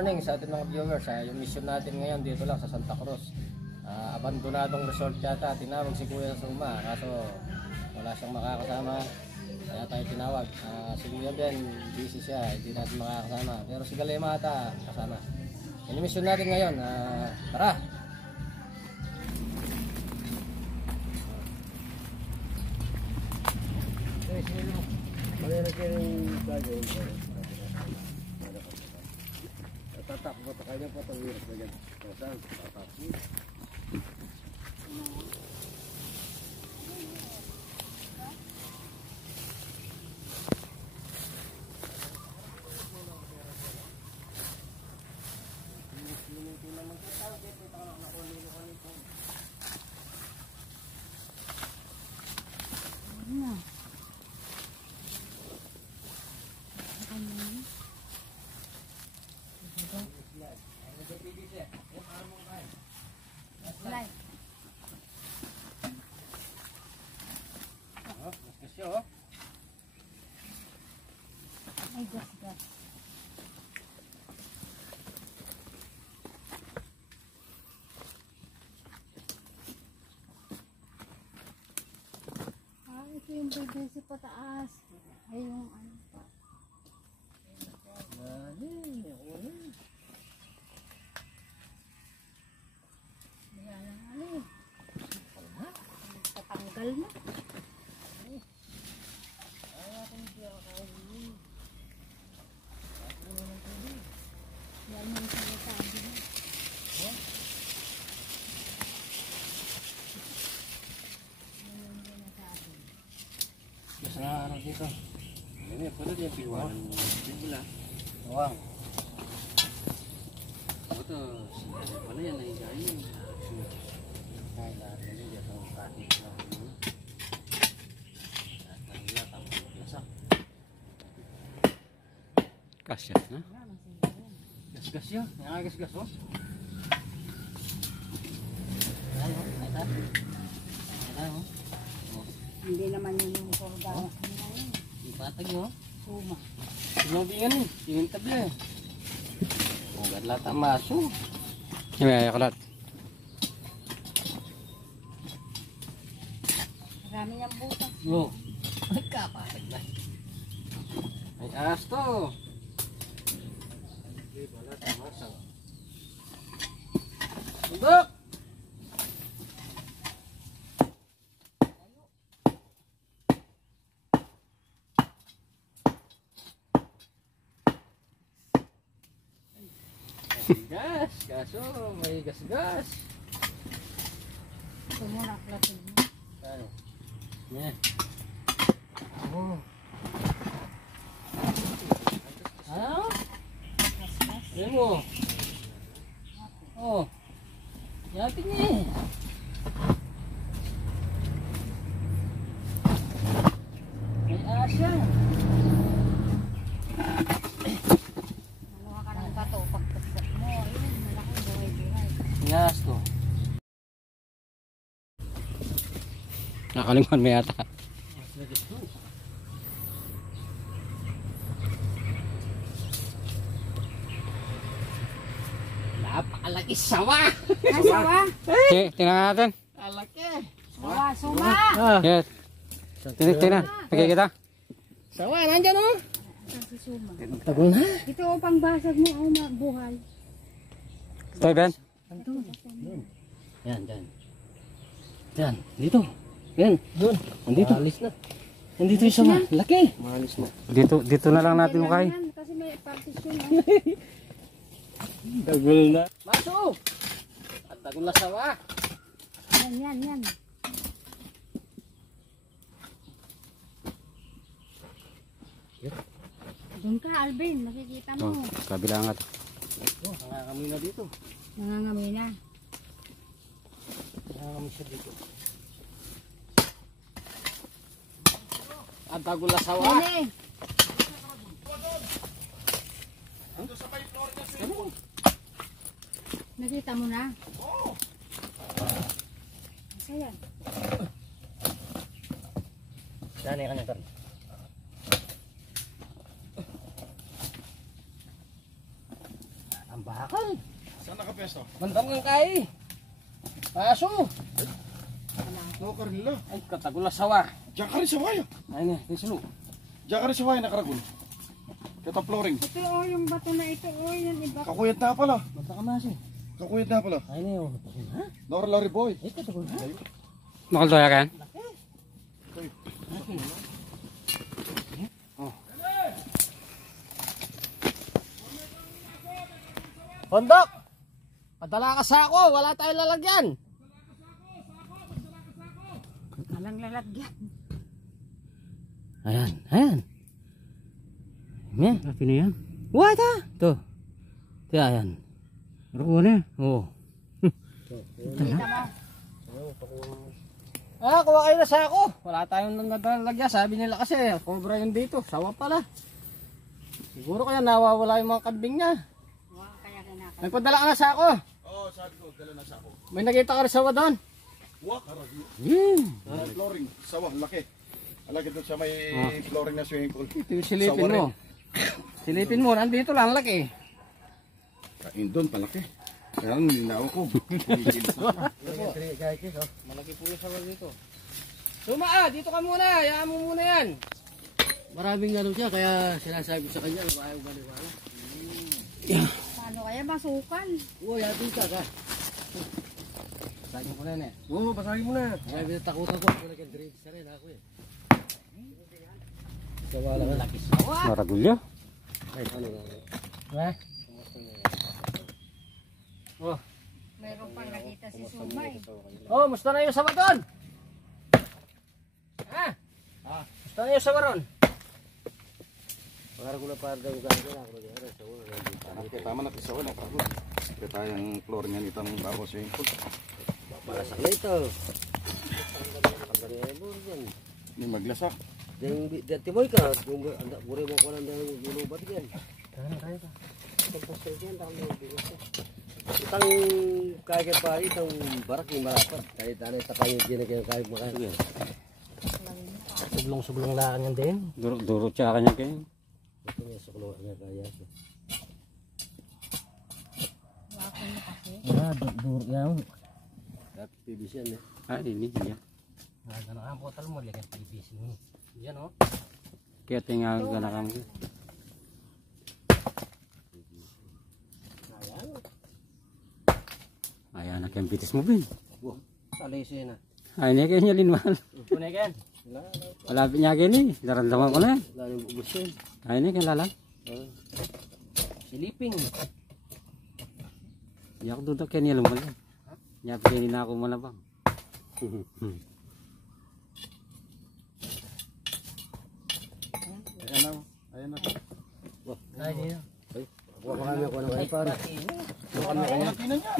morning sa ating mga viewers. Yung mission natin ngayon dito lang sa Santa Cruz. Abandonadong resort yata. Tinawag si Kuya Suma. Kaso wala siyang makakasama. Kaya tayo tinawag. Si Kuya Ben, busy siya. Hindi natin makakasama. Pero si Galema ata kasama. Yung mission natin ngayon. Tara! Tatakbo pa kayo pa tawir pa dyan. Saan? Tatakbo. Ay, gas. Ito yung BBC pataas. Ay, yung ano pa. Tatanggal na. Yan yung sinasabi na. Basta na ano dito. Ini pwede yung piwanan mo. Bigla. Awang. Ito, pala yan ay gaya. Ay, lahat na din dito. Kahit lang. Kasya na? Gas-gas yun. Yang gas-gas oh. Ay, oh. Ay, ta. Ay, oh. Hindi naman yun yung korga. Ipatag mo. Suma. Sinubingan eh. Tingin tabla eh. Huwag lata maso. Ay, kalat. Marami niyang butas. Yo. Ay, kapatag na. Ay, aas to. Ay, balata maso. Bundok! Gas, kaso may gas-gas. Sumunak latin mo. Ano? Yan. Oh. Ano? Yan mo. Oh. Yatin niya eh. May asya. Maluha ka ng bato. Pagpagpag mo. Ayun, malaking buhay-buhay. Yes to. Nakalimutan mo yata. Napakalaki sawa. Ay, sawa. Okay, tingnan natin. Alaki. Sawa, suma. Yes. Tingnan. Okay kita. Sawa, nandyan o. Kasi suma. Tagol na. Ito ang pangbasag mo. Ay, buhay. Ito, Ben. Yan, dyan. Yan, dito. Yan, doon. Nandito. Maalis na. Nandito yung sawa. Laki. Maalis na. Dito na lang natin mukay. Kasi may partition. Tagol na. Maso! At tagol na sawa. Yan. Doon ka, Alvin. Nakikita mo. Kabila nga to. Oh, nangangamoy na dito. Nangangamoy na. Nangangamoy siya dito. At tagol na sawa. Yan eh. Nakita mo na? Oo. Ayan. Dani ka na ito. nakapesto? Bandang ng kay. Paso. No, Carla. Ay, katagulas sawa. Diyan ka rin sa waya. Ay, ne, tislo. Diyan ka rin sa waya nakaragul. Kita flooring. Ito yung bato na ito yan iba. Kakuyat na pala. Mata ka masi. Kakuyat na pala. Ay, ne, oh. Ha? Norlary boy. Ay, katagulas. Makaldoya kan? Hondok! Padala ka sa ako, wala tayong lalagyan. Walang lalagyan. Ayan, ayan. Ayan. Apa ni yan? Wah, ito. Ito. Ito, ayan. Ruko na. Oo. Kita mo. Ah, kuha kayo na sa ako. Wala tayong lalagyan. Sabi nila kasi, cobra yun dito. Sawa pala. Siguro kaya nawawala yung mga kambing niya. Wow, kaya kinakain. Nagpadala ka na sa ako. Oo, sabi ko, dala na sa ako. May nakita ka rin sawa doon. Wah, karagul. Hmm. Flooring. Sawa, laki. Alagi doon sa may flooring na swimming pool. Ito yung silipin Sawa mo. Silipin mo, nandito lang, laki. Kain doon, palaki. Kaya lang, nilinaw ko. Malaki po yung sawa dito. Suma, dito ka muna. Hayaan mo muna yan. Maraming ano siya, kaya sinasabi sa kanya, ayaw baliwala. Paano kaya masukan? Oo, yati ka ka. Basahin ko na yan eh. Oo, basahin mo na. Ay, binatakot ako. Ako nag-grade sa rin ako eh. Sawala ka. Laki sawa. Maragulyo. Ay, ano nga. Ha? Oh. Meron pang nakita si Sumay. Oh, musta na yung sawa doon? Ha? Musta na yung sawa ron? Pangarap ko na para daw gagawin ako na sawa. Kaya tama natin sa wala, karagul. Kaya tayong flooring yan itong bago swimming pool. Para sa ito. Hindi maglasak. Dati mo ka, buri mo ko lang dahil gulubat yan. Itang kaya pa, itang barak yung marapat. Kahit ano, tapay yung ginagawa kaya makain. Sublong-sublong laan yan din. Durot siya kanya kayo. Ito yung suklong niya kaya. Wako na kasi. Durot yan. Dapat PVC yan eh. Ah, ini dia. Ganang ang botol mo, lagyan PVC mo. Yan o. Kaya tinggal ganakan ko. Ayan, nak yang bitis mo bin. Salay siya na. Ay, ini kayaknya linwal. Punay kan? Malapit niya kayo ni. Daramdaman ko na. Lalo yung ubus yun. Ay, ini kan lalang. Siliping. Ya ako dudok kaya niya lumal. Niya pili na ako malabang. Ayan na. Ayan na. Ay, niya. Huwag kami ako ng iPad.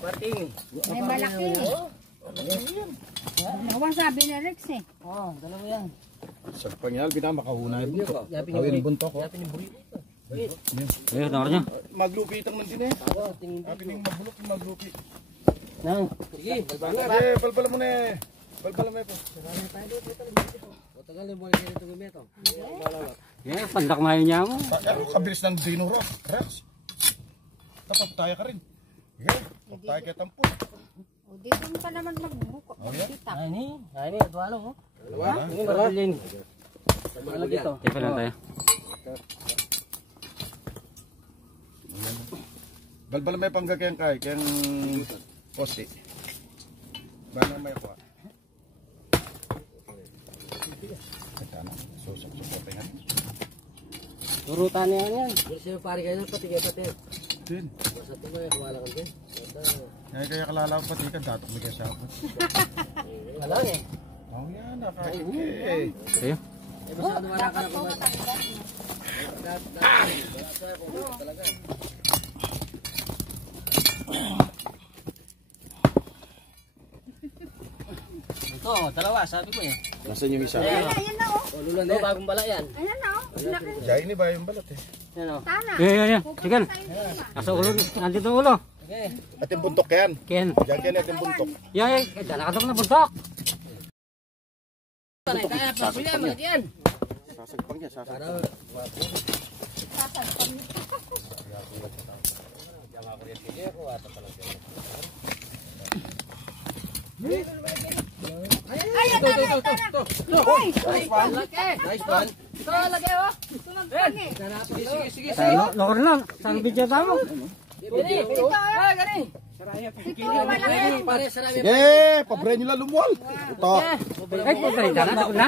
Pating. May malaki. Nawang sabi ni Rex eh. Oh, dalawa yan. Sa pangyal, binamakauna yung buntok. Yapin Kawin buntok ko. Yapin yung buri. Ayun, nakarnya. Maglupitan man din eh. Oh, tingin Sabi niyong magbulok yung maglupi. Nang. Sige, balbala. Eh, balbala mo na eh. Balbala mo eh po. O tagal yung balik nito gumeto. Ya, pandak na yun niya mo. Kabilis ng dino Rex. Tapos tayo ka rin. Yeah, tayo kaya tampo. O dito mo pa naman magbuka. Kita. Ay ni, atwalo oh. Dalawa. Ini maralin. Wala dito. Tipa lang tayo. Balbala may panggagayang kay, kayang poste. Bana may ako. Ito na, susok-susok nga. Turutan niya yan. Sino pare kayo na pati pati. Din. Basta ito mo wala kang din. Kaya kalalaw pati ka, datok may kaya ako. Wala eh. Oh yan, nakakit ka eh. Ayo. Eh basta wala ka na kung talaga. Ito, dalawa, sabi ko eh. Nasaan yung isa? Ayan na oh. O, lulan eh. Bagong bala yan. Ayan na oh. Laki. Jai ini ba yung balat eh? Yan o. Tana. Ya. Sige. Asa ulo, nandito ulo. Okay. At yung buntok yan. Ken. Diyan kaya natin buntok. Ya, dala ka na buntok. Kaya pa po yan, mga yan. Sasagpang niya, sasagpang. Ay, ito. Uy! Nice one. Nice one. Ito, lagay oh. Ito ng tangi. Sige. Loko lang. Saan video tamo? Ito oh. Ito malaki. Pare, sarami. Sige, pabre nyo lang lumuwal. Ito. Ay, putay. Dana na.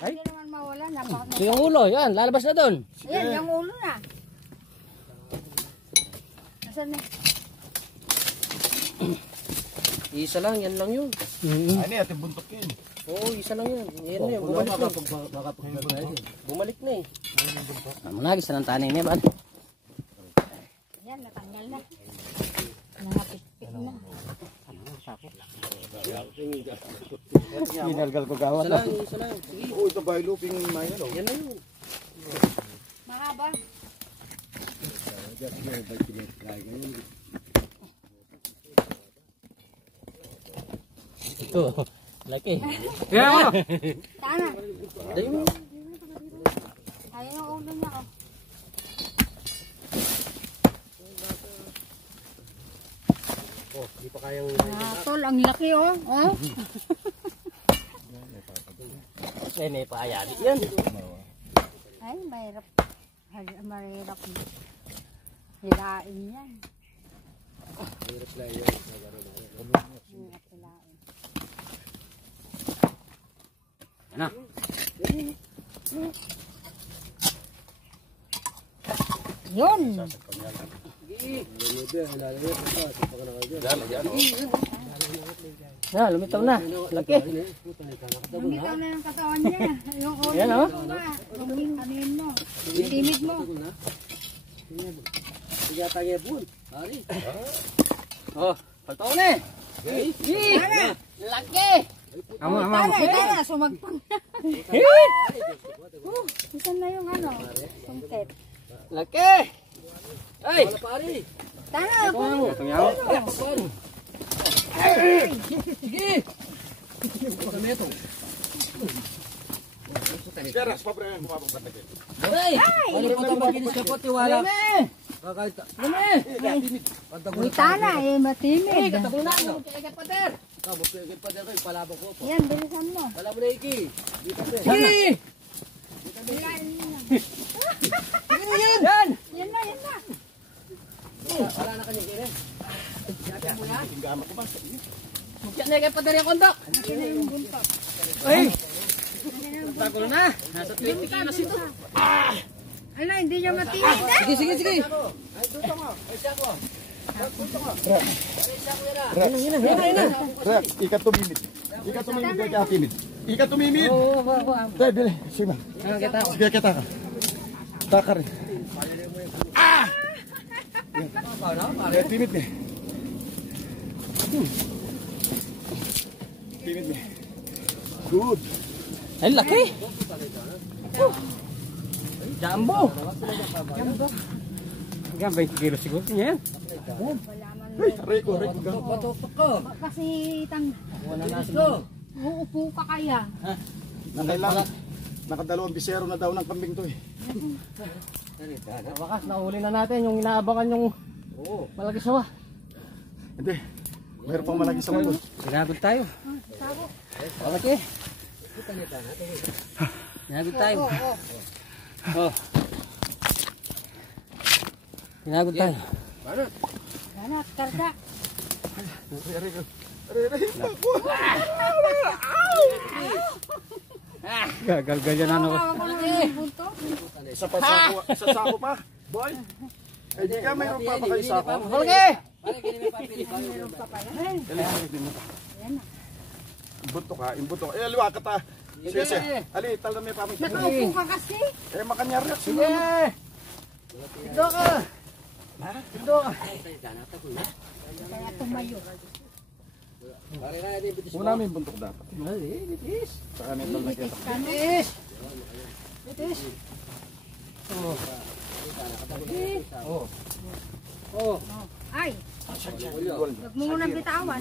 Hindi naman mawala. Ito yung ulo, yan. Lalabas na doon. Ayan, yung ulo na. Nasaan na? Isa lang, yan lang yun. Ano yan, buntok yun. Oo, isa lang yun. Yan na yun. Bumalik na. Bumalik na eh. Ano na, gisa ng taning niya ba? Ayan, natanggal na. Mga pikpik na. Ginalgal ko gawat. Isa lang. Sige, Oo, ito ba yung looping na yun? yan na yun. Mahaba. Ito, laki. Yeah. Tana. Dali mo. Ayun yung ulo niya oh. Oh, di pa kayang... Tol, ang laki oh. Oh. Eh, may paayali yan. Ay, mahirap. Mahirap. Hilain yan. Hirap lang yun. Mahirap hilain. Ano? Yun. Na, lumitaw na. Laki. Lumitaw na yung katawan niya. Yung ulo Yan, oh. mo ba? Yung kanin mo. Yung timid mo. Oh, paltaw na eh. Tana. Laki. Amo. Tana. Sumagpang na. Isan na yung ano? Sungkit. Laki. Ay. Tana. Itong yaw. Sige. Sige, Rex, pabre yan. Bumabang patagin. Ay. Ano po ito maginis ka po? Tiwala. Uy, Tana. Eh, matimid. Katabi na. Ikat pater. Yan, bilisan mo. Wala mo na iki. Sige. Hilain mo na. Yan. Yan na, yan na. Wala na kanya kire. Mukha na kay pater yung kondok. Yan na yung buntot. Ay. Tagulo na. Nasa 20 kilos ito. Ano, hindi niya matimid. Sige. Rex, ikat tumimid. Ikat tumimid, kaya katimid. Ikat tumimid. Dahil, dili. Sige na. Sige, kita ka. Taka rin. Kaya timid niya. Timid niya. Good. Ay, laki. Jumbo. Hanggang 20 kilo siguro niya yan. Ay, Rico ka. Patok ko. Kasi tang Wala na sa uupo ka kaya. Nakailangan. Nakadalawang bisero na daw ng kambing to eh. wakas, nahuli na natin yung inaabangan yung malaki sawa. Hindi. Mayroon pang malaki sa mundo. Sinagod tayo. Malaki. Sinagod tayo. Oh. Pinagod tayo. Ganat, karga. Gagal yan ano ko. Hawa ko ng buntot. Sa sako pa. Boy. Eh di ka mayroon pa ba kayo sako? Malaki. Imbuto ka, imbuto. Eh aliwa ka ta. Sige. Ali, talaga may pamit. Nakaupo ka kasi. Eh makanyar. Sige. Tindo ka. Tindo ka. Kaya tumayo. Una may buntok dapat. Bitis. Saka may talagyan. Bitis. Bitis. Oh. Oh. Ay, Gold. huwag mo munang bitawan.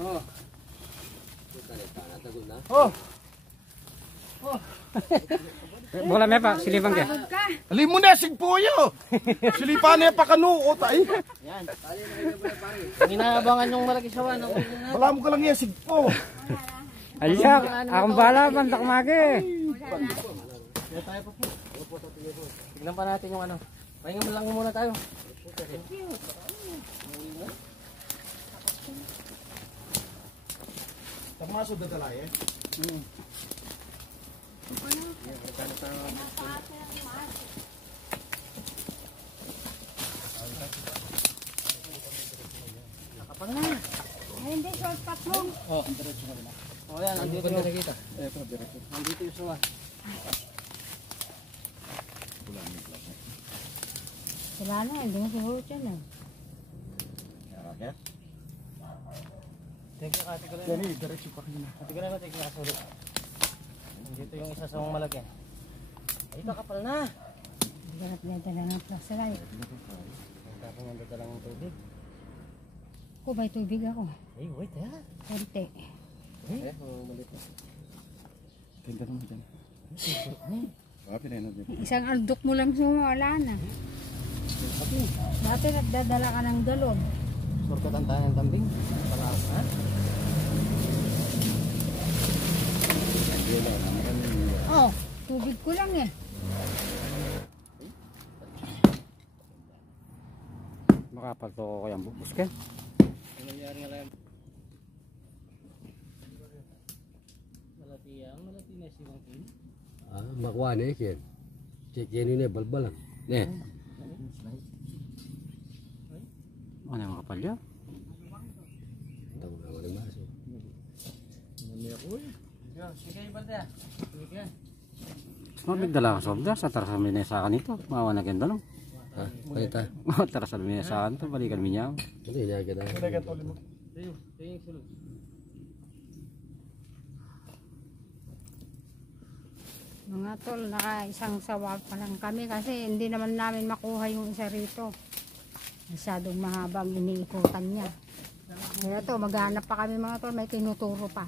Oh. Oh. Oh. Bola may pa, silipan ka. Alim mo na, sigpuyo! Silipan na pa kanuot ay. Inaabangan yung malaki sawa. Wala mo ka lang yan, sigpo. Alisak, akong bala, bantak magi. Tignan pa natin yung ano. Pahinga lang muna tayo. Tamaso dadala eh. Ay, hindi, shortcut mo. O yan, andito yung nakikita. Andito yung sawa. Wala na, hindi mo siguro dyan eh. Thank you, ate ko lang. Yan diretso pa kanina. Ate ko lang natin kinasulit. Andito yung isa sa mga malaki. Ay, kakapal na. Hindi ka na pinadala ng flashlight. Tapos nandito lang yung tubig. Ako, may tubig ako. Ay, wait ha. Konti. Malit na. Ganda naman dyan. Kapi na yun. Isang aldok mo lang wala na. Dati nagdadala ka ng galon. Surkatan tayo ng tambing. Para, ha? Oh, tubig ko lang eh. Makapalto ko kayang bubus ka. Ano nangyari nga lang? Malati na si Wang Kim. Makuha na ikin. Cik yan ini balbalan. Ne. Ano yung makapal yan? Tahu nama ni masuk. Sige, Balda. Sige. Mabigdala ka sobda sa tarasan minesa nito. Mawa na ganda no. Ha, kita. Tarasan minesa to balikan minyaw. Ini ya kita. Tayo, yung sulod. Mga tol, naka isang sawa pa lang kami kasi hindi naman namin makuha yung isa rito. Masyadong mahabang iniikutan niya. Kaya to, maghanap pa kami mga tol, may tinuturo pa.